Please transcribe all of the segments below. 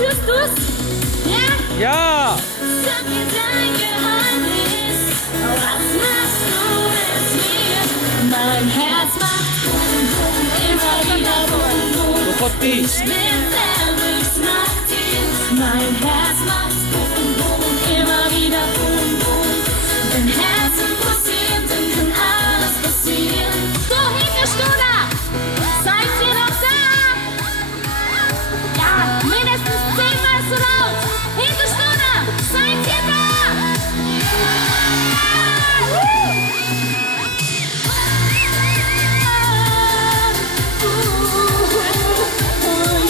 spürst du's? Ja? Ja! Sag mir dein Geheimnis, was machst du mit mir? Mein Herz macht Bum Bum, immer wieder Bum Bum. Sofort die. Ich bin verrückt nach dir. Mein Herz macht Bum Bum, immer wieder Bum Bum. Wenn Herzen pulsieren, dann kann alles passieren. So, Hinterstuder! Seid ihr noch da? Ja, mindestens 10-mal so laut! Hinterstuder! Seid ihr da?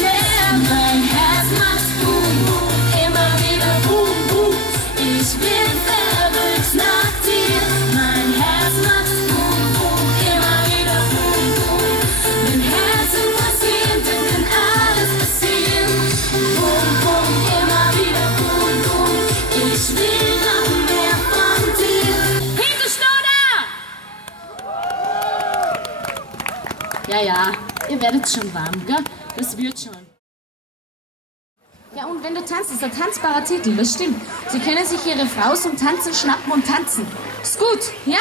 Yeah, mein Herz macht Boom Boom, immer wieder Boom Boom. Ich bin verrückt nach dir. Mein Herz macht Boom Boom, immer wieder Boom Boom. Wenn Herzen passieren, dann kann alles passieren. Boom Boom, immer wieder Boom Boom. Ich will noch mehr von dir. Hinterstuder! Ja, ja, ihr werdet schon warm, gell? Das wird schon. Ja, und wenn du tanzt, ist ein tanzbarer Titel, das stimmt. Sie können sich ihre Frau zum Tanzen schnappen und tanzen. Ist gut, ja.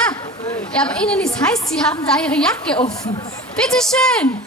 Ja, aber ihnen ist heiß, sie haben da ihre Jacke offen. Bitteschön!